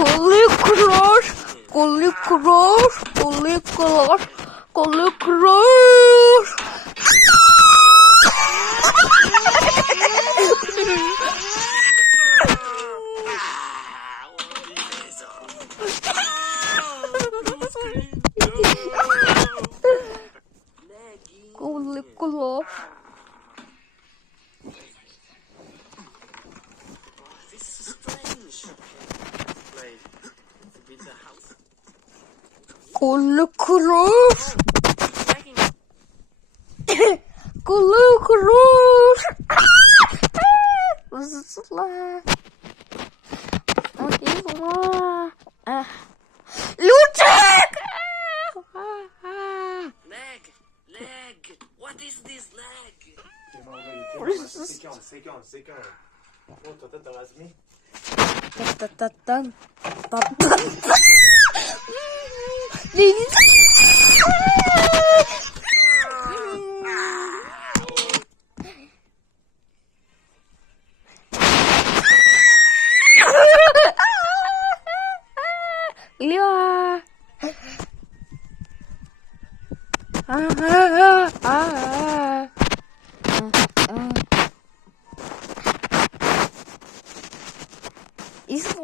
Коли крош, коли крош, коли крош, коли крош. Коли крош. Коли крош. Коли крош. Зла. Лючик! Leg! What is this leg? Séquence. Oh, toi, t'as rasé? Та-та-та-тан. Ля. Isso.